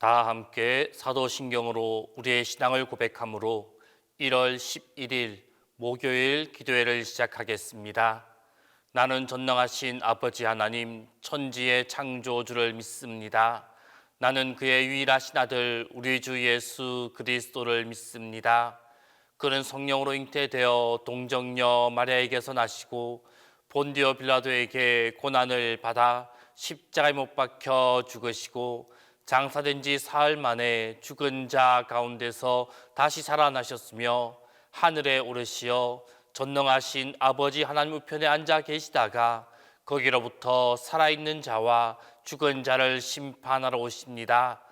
다 함께 사도신경으로 우리의 신앙을 고백함으로 1월 11일 목요일 기도회를 시작하겠습니다. 나는 전능하신 아버지 하나님 천지의 창조주를 믿습니다. 나는 그의 유일하신 아들 우리 주 예수 그리스도를 믿습니다. 그는 성령으로 잉태되어 동정녀 마리아에게서 나시고 본디오 빌라도에게 고난을 받아 십자가에 못 박혀 죽으시고 장사된 지 사흘 만에 죽은 자 가운데서 다시 살아나셨으며 하늘에 오르시어 전능하신 아버지 하나님 우편에 앉아 계시다가 거기로부터 살아있는 자와 죽은 자를 심판하러 오십니다.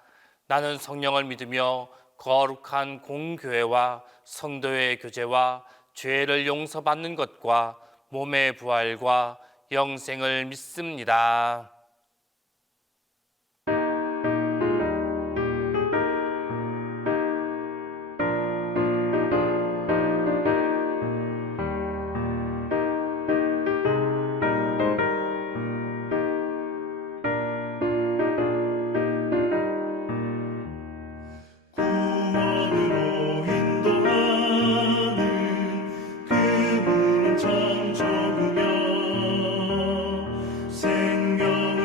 나는 성령을 믿으며 거룩한 공교회와 성도의 교제와 죄를 용서받는 것과 몸의 부활과 영생을 믿습니다. 그분은 참 좋으며 생명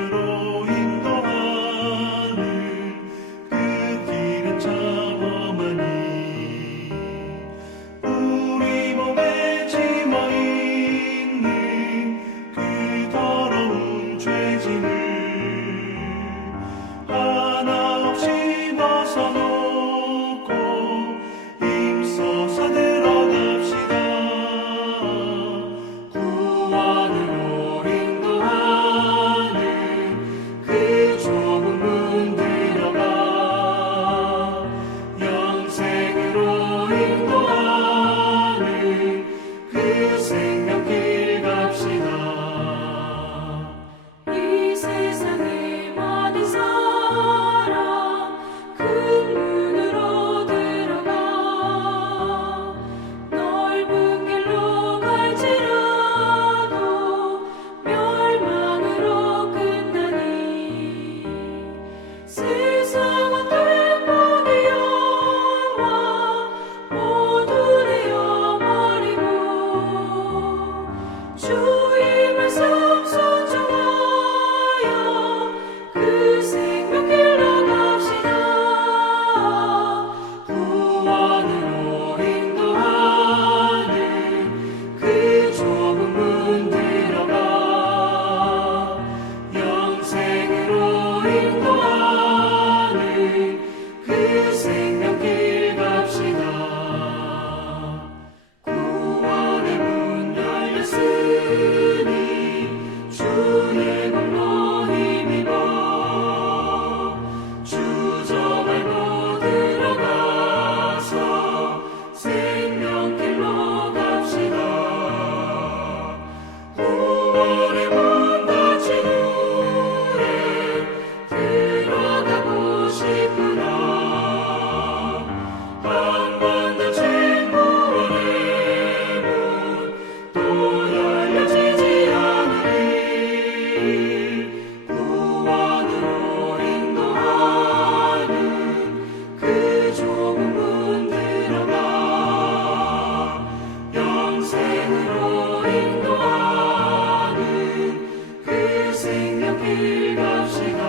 생명길 갑시다. 구원의 문 열렸으니 주의 공로 힘입어 주저 밟고 들어가서 생명길로 갑시다. 구원의 문 닫힌 후에 들어가고 싶구나. 한 번 닫힌 구원의 문 또 열려지지 않으리. 구원으로 인도하는 그 좁은 문 들어가 영생으로 인도하는 그 생명길 갑시다.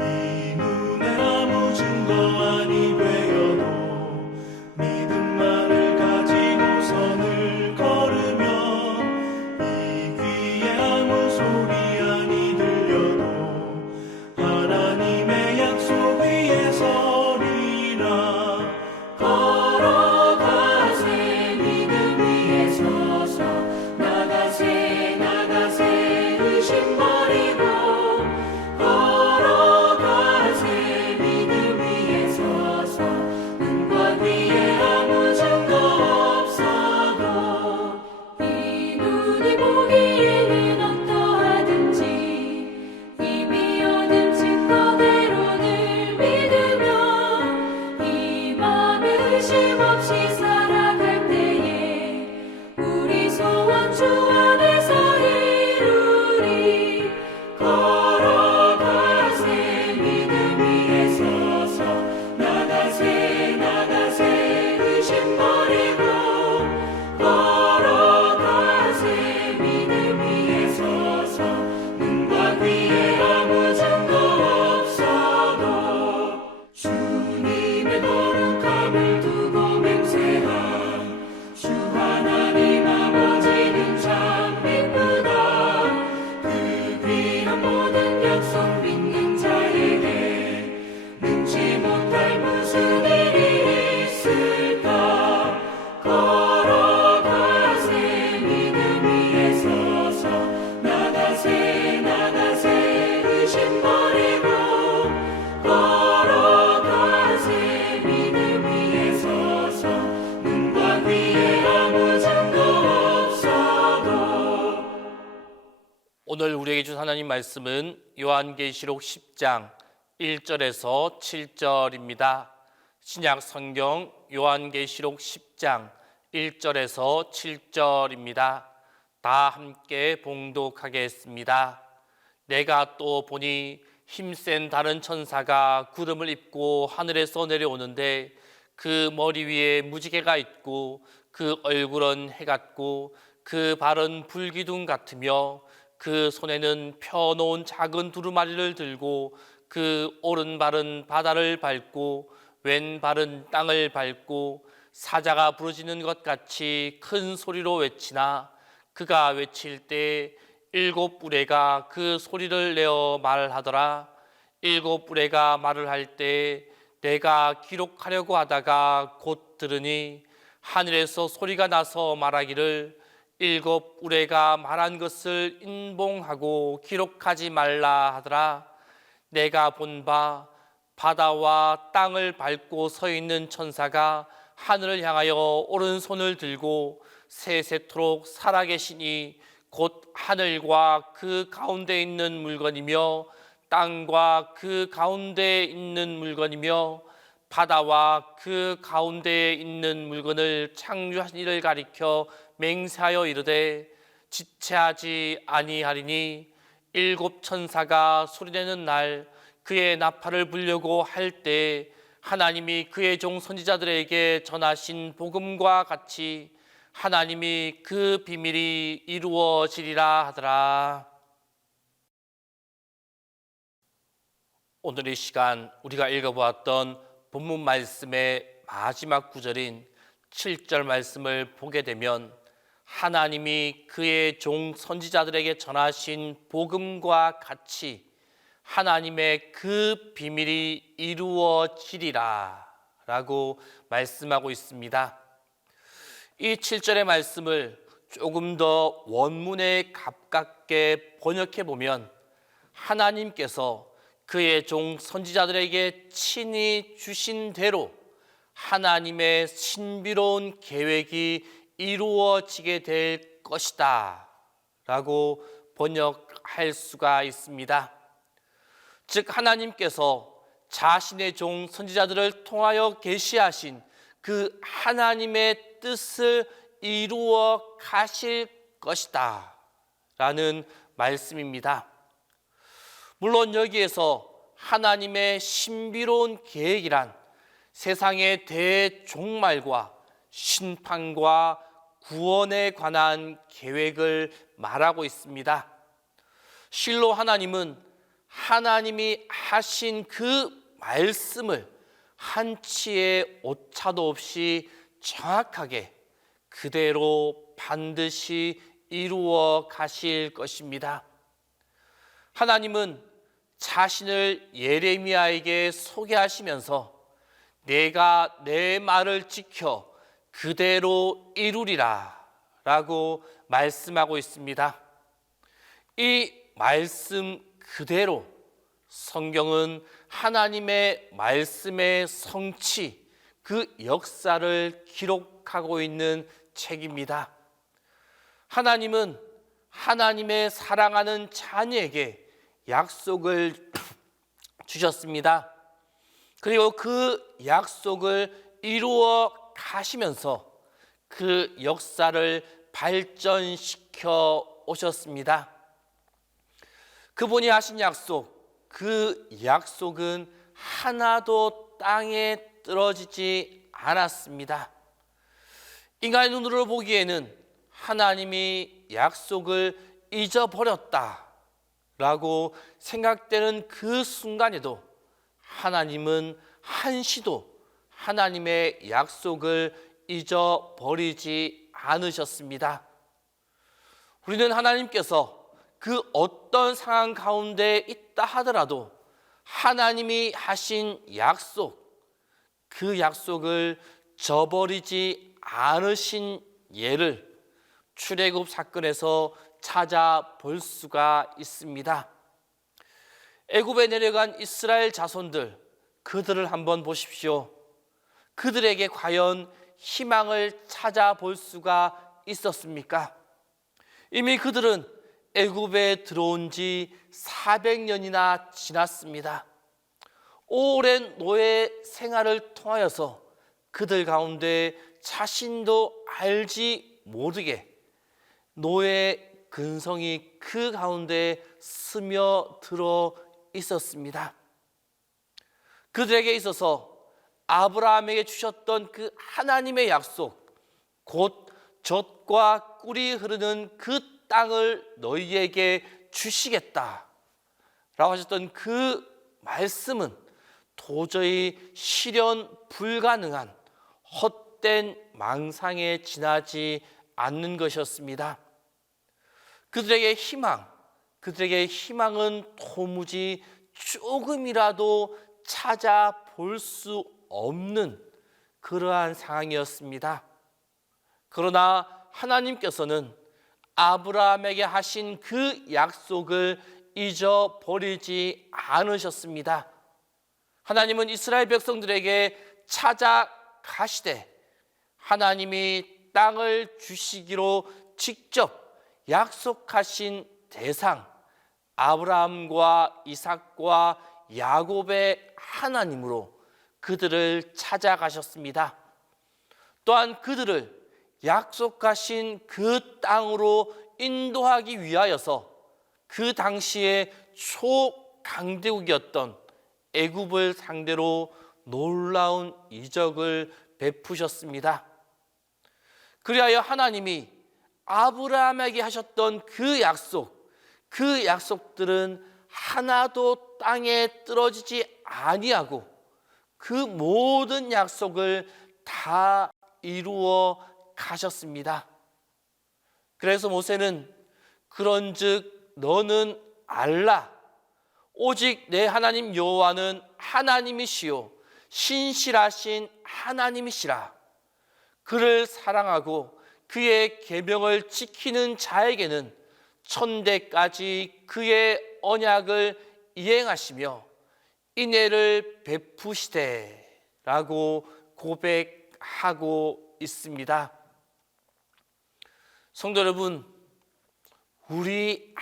이 눈에 아무 증거 아니 되어도 믿음만을 가지고 선을 걸으면 이 귀에 아무 소리 아니 들려도 하나님의 약속 위에 서리라. 걸어가세 믿음 위에 서서 나가세 나가세 의심 버리고 걸어가세 믿음 위에 서서 눈과 귀에 아무 증거 없어도 이 눈이 보기에는 어떠하든지 이미 얻은 증거대로를 믿으면 이 맘에 의심 없이 살아갈 때에 우리 소원 주 안에서 이루리. 걸어가세 믿음 위에 서서 나가세 나가세 의심 버리고 걸어가세 믿음 위에 서서 눈과 귀에 아무 증거 없어도 주님의 거룩함을 두고 맹세한 주 하나님 아버지는 참 이쁘다. 그 귀한 모든 약속 믿는 자에게 능치 못할 무슨 일이 있을까. 걸어가세 믿음 위에 서서 나가세 나가세 의심 버리고 걸어가세 믿음 위에 서서 눈과 귀에 아무 증거 없어도. 오늘 우리에게 준 하나님 말씀은 요한계시록 10장 1절에서 7절입니다. 신약 성경 요한계시록 10장 1절에서 7절입니다. 다 함께 봉독하겠습니다. 내가 또 보니 힘센 다른 천사가 구름을 입고 하늘에서 내려오는데 그 머리 위에 무지개가 있고 그 얼굴은 해 같고 그 발은 불기둥 같으며 그 손에는 펴놓은 작은 두루마리를 들고 그 오른발은 바다를 밟고 왼발은 땅을 밟고 사자가 부르짖는 것 같이 큰 소리로 외치나 그가 외칠 때 일곱 부레가 그 소리를 내어 말하더라. 일곱 부레가 말을 할 때 내가 기록하려고 하다가 곧 들으니 하늘에서 소리가 나서 말하기를 일곱 우레가 말한 것을 인봉하고 기록하지 말라 하더라. 내가 본 바 바다와 땅을 밟고 서 있는 천사가 하늘을 향하여 오른손을 들고 세세토록 살아계시니 곧 하늘과 그 가운데 있는 물건이며 땅과 그 가운데에 있는 물건이며 바다와 그 가운데에 있는 물건을 창조하신 이를 가리켜 맹세하여 이르되 지체하지 아니하리니 일곱 천사가 소리내는 날 그의 나팔을 불려고 할 때 하나님이 그의 종 선지자들에게 전하신 복음과 같이 하나님이 그 비밀이 이루어지리라 하더라. 오늘 이 시간 우리가 읽어보았던 본문 말씀의 마지막 구절인 7절 말씀을 보게 되면 하나님이 그의 종 선지자들에게 전하신 복음과 같이 하나님의 그 비밀이 이루어지리라 라고 말씀하고 있습니다. 이 7절의 말씀을 조금 더 원문에 가깝게 번역해 보면 하나님께서 그의 종 선지자들에게 친히 주신 대로 하나님의 신비로운 계획이 이루어지게 될 것이다 라고 번역할 수가 있습니다. 즉 하나님께서 자신의 종 선지자들을 통하여 계시하신 그 하나님의 뜻을 이루어 가실 것이다 라는 말씀입니다. 물론 여기에서 하나님의 신비로운 계획이란 세상의 대종말과 심판과 구원에 관한 계획을 말하고 있습니다. 실로 하나님은 하나님이 하신 그 말씀을 한치의 오차도 없이 정확하게 그대로 반드시 이루어 가실 것입니다. 하나님은 자신을 예레미야에게 소개하시면서 내가 내 말을 지켜 그대로 이루리라 라고 말씀하고 있습니다. 이 말씀 그대로 성경은 하나님의 말씀의 성취, 그 역사를 기록하고 있는 책입니다. 하나님은 하나님의 사랑하는 자녀에게 약속을 주셨습니다. 그리고 그 약속을 이루어 가시면서 그 역사를 발전시켜 오셨습니다. 그분이 하신 약속, 그 약속은 하나도 땅에 떨어지지 않았습니다. 인간의 눈으로 보기에는 하나님이 약속을 잊어버렸다 라고 생각되는 그 순간에도 하나님은 한시도 하나님의 약속을 잊어버리지 않으셨습니다. 우리는 하나님께서 그 어떤 상황 가운데 있다 하더라도 하나님이 하신 약속, 그 약속을 저버리지 않으신 예를 출애굽 사건에서 찾아볼 수가 있습니다. 애굽에 내려간 이스라엘 자손들, 그들을 한번 보십시오. 그들에게 과연 희망을 찾아볼 수가 있었습니까? 이미 그들은 애굽에 들어온 지 400년이나 지났습니다. 오랜 노예 생활을 통하여서 그들 가운데 자신도 알지 모르게 노예 근성이 그 가운데 스며들어 있었습니다. 그들에게 있어서 아브라함에게 주셨던 그 하나님의 약속, 곧 젖과 꿀이 흐르는 그 땅을 너희에게 주시겠다 라고 하셨던 그 말씀은 도저히 실현 불가능한 헛된 망상에 지나지 않는 것이었습니다. 그들에게 희망은 도무지 조금이라도 찾아볼 수 없는 그러한 상황이었습니다. 그러나 하나님께서는 아브라함에게 하신 그 약속을 잊어버리지 않으셨습니다. 하나님은 이스라엘 백성들에게 찾아가시되 하나님이 땅을 주시기로 직접 약속하신 대상, 아브라함과 이삭과 야곱의 하나님으로 그들을 찾아가셨습니다. 또한 그들을 약속하신 그 땅으로 인도하기 위하여서 그 당시에 초강대국이었던 애굽을 상대로 놀라운 이적을 베푸셨습니다. 그리하여 하나님이 아브라함에게 하셨던 그 약속들은 하나도 땅에 떨어지지 아니하고 그 모든 약속을 다 이루어 가셨습니다. 그래서 모세는 그런즉 너는 알라 오직 내 하나님 여호와는 하나님이시요 신실하신 하나님이시라. 그를 사랑하고 그의 계명을 지키는 자에게는 천대까지 그의 언약을 이행하시며 인애를 베푸시되라고 고백하고 있습니다. 성도 여러분, 우리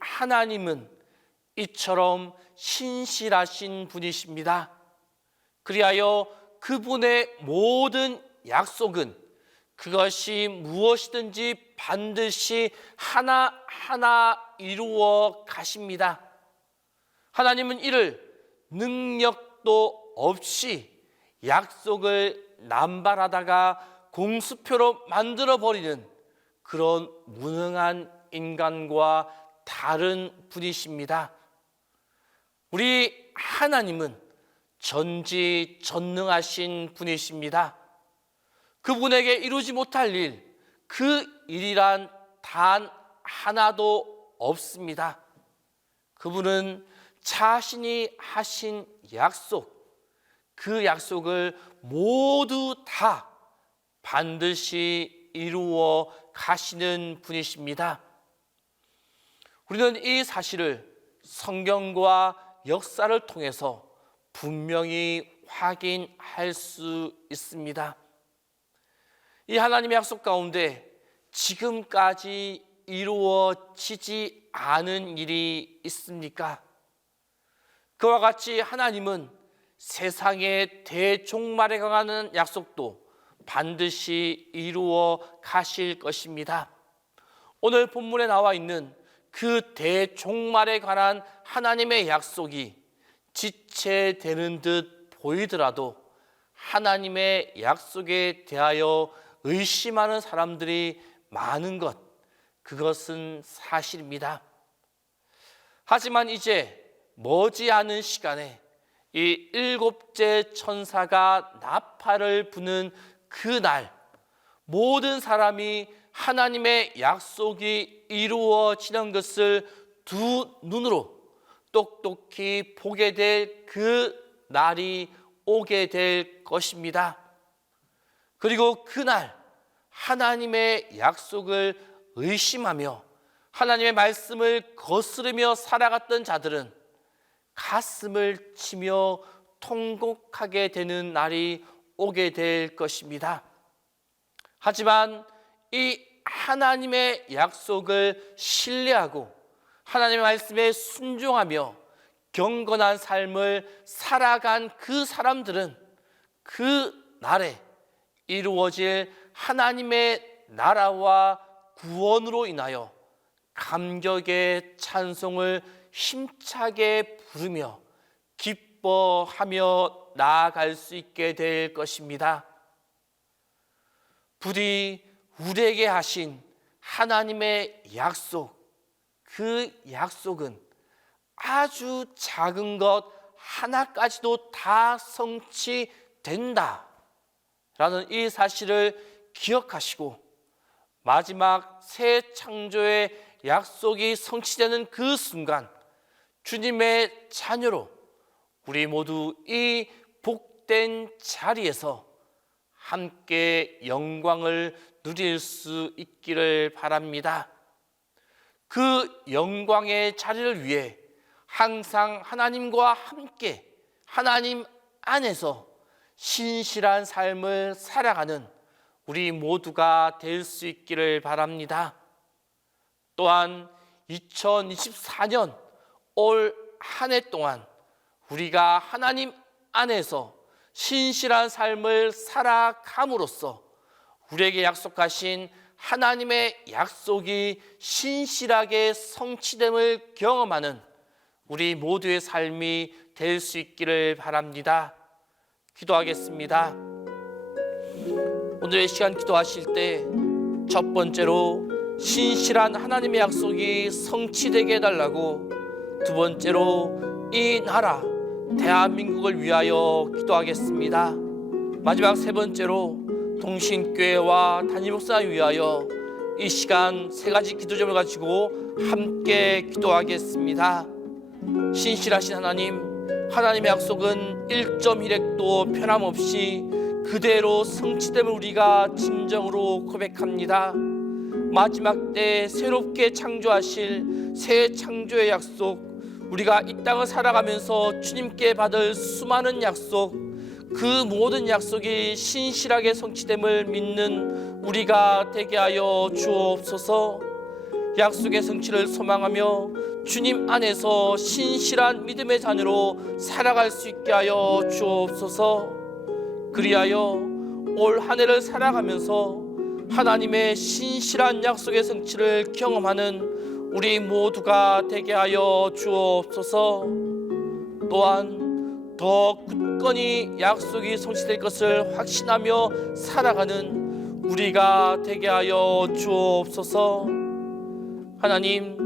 하나님은 이처럼 신실하신 분이십니다. 그리하여 그분의 모든 약속은 그것이 무엇이든지 반드시 하나하나 이루어 가십니다. 하나님은 이를 능력도 없이 약속을 남발하다가 공수표로 만들어버리는 그런 무능한 인간과 다른 분이십니다. 우리 하나님은 전지전능하신 분이십니다. 그분에게 이루지 못할 일, 그 일이란 단 하나도 없습니다. 그분은 자신이 하신 약속, 그 약속을 모두 다 반드시 이루어 가시는 분이십니다. 우리는 이 사실을 성경과 역사를 통해서 분명히 확인할 수 있습니다. 이 하나님의 약속 가운데 지금까지 이루어지지 않은 일이 있습니까? 그와 같이 하나님은 세상의 대종말에 관한 약속도 반드시 이루어 가실 것입니다. 오늘 본문에 나와 있는 그 대종말에 관한 하나님의 약속이 지체되는 듯 보이더라도 하나님의 약속에 대하여 의심하는 사람들이 많은 것, 그것은 사실입니다. 하지만 이제 머지않은 시간에 이 일곱째 천사가 나팔을 부는 그날, 모든 사람이 하나님의 약속이 이루어지는 것을 두 눈으로 똑똑히 보게 될 그 날이 오게 될 것입니다. 그리고 그날 하나님의 약속을 의심하며 하나님의 말씀을 거스르며 살아갔던 자들은 가슴을 치며 통곡하게 되는 날이 오게 될 것입니다. 하지만 이 하나님의 약속을 신뢰하고 하나님의 말씀에 순종하며 경건한 삶을 살아간 그 사람들은 그 날에 이루어질 하나님의 나라와 구원으로 인하여 감격의 찬송을 힘차게 부르며 기뻐하며 나아갈 수 있게 될 것입니다. 부디 우리에게 하신 하나님의 약속, 그 약속은 아주 작은 것 하나까지도 다 성취된다 라는 이 사실을 기억하시고 마지막 새 창조의 약속이 성취되는 그 순간 주님의 자녀로 우리 모두 이 복된 자리에서 함께 영광을 누릴 수 있기를 바랍니다. 그 영광의 자리를 위해 항상 하나님과 함께 하나님 안에서 신실한 삶을 살아가는 우리 모두가 될 수 있기를 바랍니다. 또한 2024년 올 한 해 동안 우리가 하나님 안에서 신실한 삶을 살아감으로써 우리에게 약속하신 하나님의 약속이 신실하게 성취됨을 경험하는 우리 모두의 삶이 될 수 있기를 바랍니다. 기도하겠습니다. 오늘의 시간 기도하실 때 첫 번째로 신실한 하나님의 약속이 성취되게 해달라고, 두 번째로 이 나라 대한민국을 위하여 기도하겠습니다. 마지막 세 번째로 동신교회와 담임목사를 위하여 이 시간 세 가지 기도점을 가지고 함께 기도하겠습니다. 신실하신 하나님, 하나님의 약속은 1.1핵도 변함없이 그대로 성취됨을 우리가 진정으로 고백합니다. 마지막 때 새롭게 창조하실 새 창조의 약속, 우리가 이 땅을 살아가면서 주님께 받을 수많은 약속, 그 모든 약속이 신실하게 성취됨을 믿는 우리가 되게 하여 주옵소서. 약속의 성취를 소망하며 주님 안에서 신실한 믿음의 자녀로 살아갈 수 있게 하여 주옵소서. 그리하여 올 한 해를 살아가면서 하나님의 신실한 약속의 성취를 경험하는 우리 모두가 되게 하여 주옵소서. 또한 더 굳건히 약속이 성취될 것을 확신하며 살아가는 우리가 되게 하여 주옵소서. 하나님,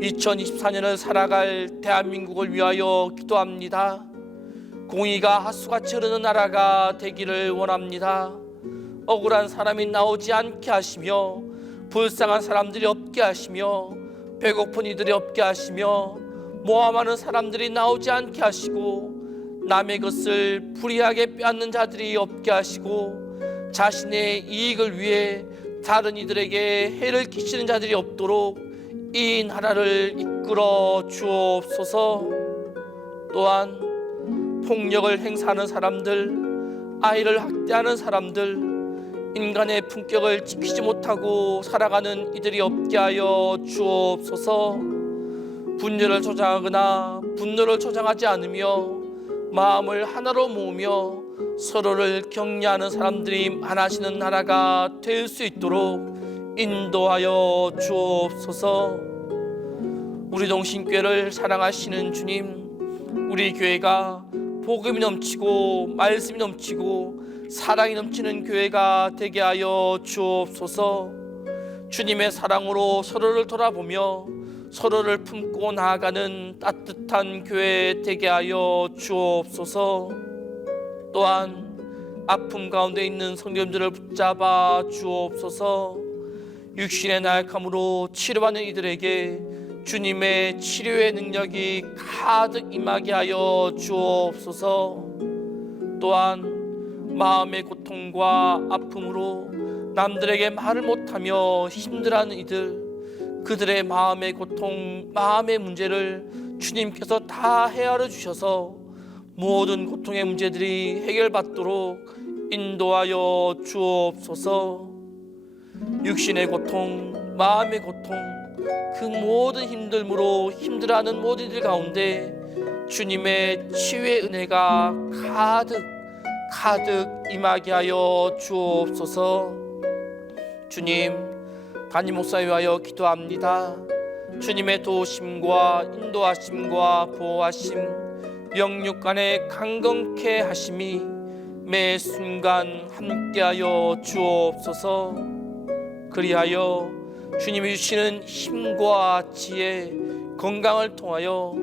2024년을 살아갈 대한민국을 위하여 기도합니다. 공의가 하수같이 흐르는 나라가 되기를 원합니다. 억울한 사람이 나오지 않게 하시며, 불쌍한 사람들이 없게 하시며, 배고픈 이들이 없게 하시며, 모함하는 사람들이 나오지 않게 하시고, 남의 것을 불의하게 빼앗는 자들이 없게 하시고, 자신의 이익을 위해 다른 이들에게 해를 끼치는 자들이 없도록 이 나라를 이끌어 주옵소서. 또한 폭력을 행사하는 사람들, 아이를 학대하는 사람들, 인간의 품격을 지키지 못하고 살아가는 이들이 없게 하여 주옵소서. 분열을 조장하거나 분노를 조장하지 않으며 마음을 하나로 모으며 서로를 격려하는 사람들이 많아지는 나라가 될 수 있도록 인도하여 주옵소서. 우리 동신교회를 사랑하시는 주님, 우리 교회가 복음이 넘치고 말씀이 넘치고 사랑이 넘치는 교회가 되게 하여 주옵소서. 주님의 사랑으로 서로를 돌아보며 서로를 품고 나아가는 따뜻한 교회 되게 하여 주옵소서. 또한 아픔 가운데 있는 성도님들을 붙잡아 주옵소서. 육신의 나약함으로 치료받는 이들에게 주님의 치료의 능력이 가득 임하게 하여 주옵소서. 또한 마음의 고통과 아픔으로 남들에게 말을 못하며 힘들어하는 이들, 그들의 마음의 고통, 마음의 문제를 주님께서 다 헤아려 주셔서 모든 고통의 문제들이 해결받도록 인도하여 주옵소서. 육신의 고통, 마음의 고통, 그 모든 힘듦으로 힘들어하는 모든 이들 가운데 주님의 치유의 은혜가 가득 임하게 하여 주옵소서. 주님, 담임 목사에 위하여 기도합니다. 주님의 도우심과 인도하심과 보호하심, 영육간에 강건케 하심이 매 순간 함께하여 주옵소서. 그리하여 주님이 주시는 힘과 지혜, 건강을 통하여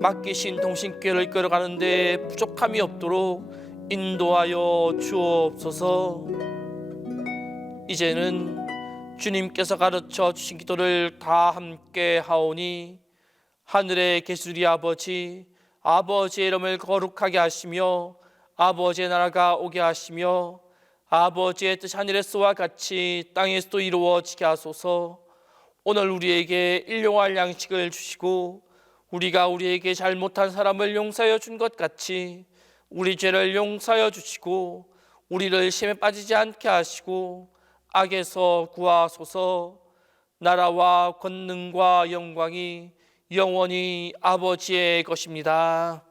맡기신 동신교회를 이끌어가는 데 부족함이 없도록 인도하여 주옵소서. 이제는 주님께서 가르쳐 주신 기도를 다 함께 하오니, 하늘에 계신 우리 아버지, 아버지의 이름을 거룩하게 하시며 아버지의 나라가 오게 하시며 아버지의 뜻 하늘에서와 같이 땅에서도 이루어지게 하소서. 오늘 우리에게 일용할 양식을 주시고 우리가 우리에게 잘못한 사람을 용서하여 준 것 같이 우리 죄를 용서하여 주시고 우리를 시험에 빠지지 않게 하시고 악에서 구하소서. 나라와 권능과 영광이 영원히 아버지의 것입니다.